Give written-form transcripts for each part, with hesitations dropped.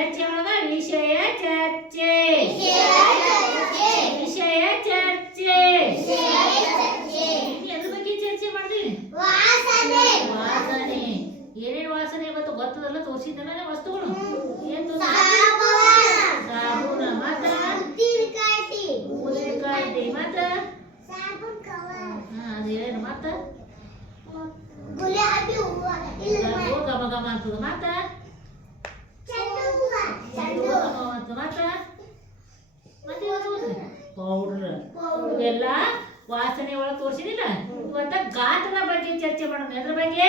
ಚರ್ಚೆ ಒಳಗ ವಿಷಯ ಚರ್ಚೆ ವಿಷಯ ಚರ್ಚೆ ಎದ್ರ ಬಗ್ಗೆ ಚರ್ಚೆ ಮಾಡ್ತೀವಿ ವಾಸನೆ ಏನೇನು ವಾಸನೆ ಇವತ್ತು ಗೊತ್ತದಲ್ಲ ತೋರಿಸಿದ್ದಲ್ಲ ವಸ್ತುಗಳು ಏನ್ ಸಾಬೂನ ಮತ್ತ ಉದಿನಕಾಯಿ ಮತ್ತ ಅದೇನು ಮತ್ತ ಗಮ ಗಮ ಅಂತದ ಮತ್ತ ಪೌಡ್ರ್ ಇವೆಲ್ಲ ವಾಸನೆ ಒಳಗೆ ತೋರಿಸಿದಿಲ್ಲ ಇವತ್ತ ಗಾತ್ರದ ಬಗ್ಗೆ ಚರ್ಚೆ ಮಾಡೋಣ ಎದ್ರ ಬಗ್ಗೆ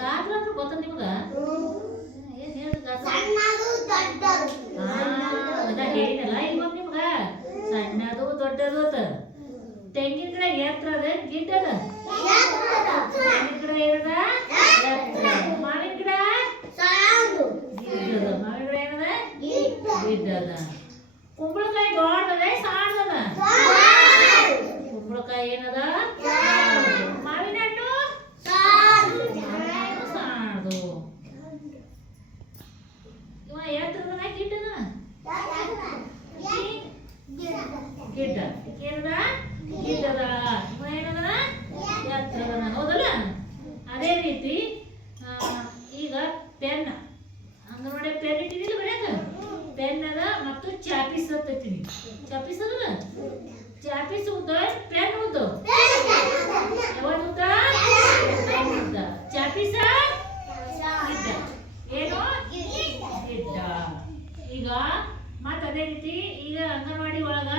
ಗಾತ್ರ ಅಂದ್ರೆ ಗೊತ್ತ ನಿಮ್ಗ ಏನ್ ಹೇಳಿ ಹೇಳಿನಲ್ಲ ಇವಾಗ ನಿಮ್ಗ ಸಣ್ಣದು ದೊಡ್ಡದು ಅಂತ ತೆಂಗಿನ ಗಿಡ ಎತ್ತರ ಅದ ಗಿಡ್ಡ ಅದ ತೆಂಗಿನ ಗಿಡ ಏನದ ಮಾವಿನ ಗಿಡ ಗಿಡ್ಡದ ಮಾವಿನ ಗಿಡ ಏನದ ಗಿಡ್ಡದ ಕುಂಬಳಕಾಯಿ ದೊಡ್ಡದ ಸಾಣದ ಕುಂಬಳಕಾಯಿ ಏನದ ಮಾವಿನ ಹಣ್ಣು ಸಾಣದು ಇವ ಎತ್ತರದ ಗಿಡ್ಡದ ಗಿಡ್ಡ ಏನದ ಗಿಡ್ಡದ ಇವ ಏನದ ಎತ್ತರದ ಹೌದಲ್ಲ ಅದೇ ರೀತಿ ಈಗ ಪೆನ್ ಅಂಗನವಾಡಿ ಪೆನ್ ಇಟ್ಟಿದಿಲ್ಲ ಬರೆಯಕ ಪೆನ್ ಅದ ಮತ್ತು ಚಾಪೀಸ್ ಅಂತೈತಿ ಚಾಪೀಸ್ ಅದಲ್ಲ ಚಾಪೀಸ್ ಉದ್ದ ಪೆನ್ ಉದ್ದ ಯಾವಾಗ ಉದ್ದ ಉದ್ದ ಚಾಪೀಸ ಗಿಡ್ಡ ಏನು ಗಿಡ್ಡ ಈಗ ಮತ್ತೆ ಅದೇ ರೀತಿ ಈಗ ಅಂಗನವಾಡಿ ಒಳಗ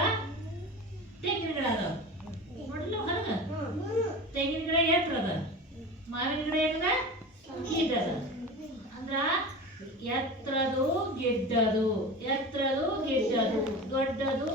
ತೆಂಗಿನ ಗಿಡ ಅದ ನೋಡಿಲ್ಲ ಹೊರಗ ತೆಂಗಿನ ಗಿಡ ಎತ್ತರ ಅದ ಮಾವಿನ ಗಿಡ ಏನದ ಗಿಡ್ಡ ಅದ ಅಂದ್ರ ಎತ್ತರದು ಗಿಡ್ಡದು ಎತ್ತರದು ಗಿಡ್ಡದು ದೊಡ್ಡದು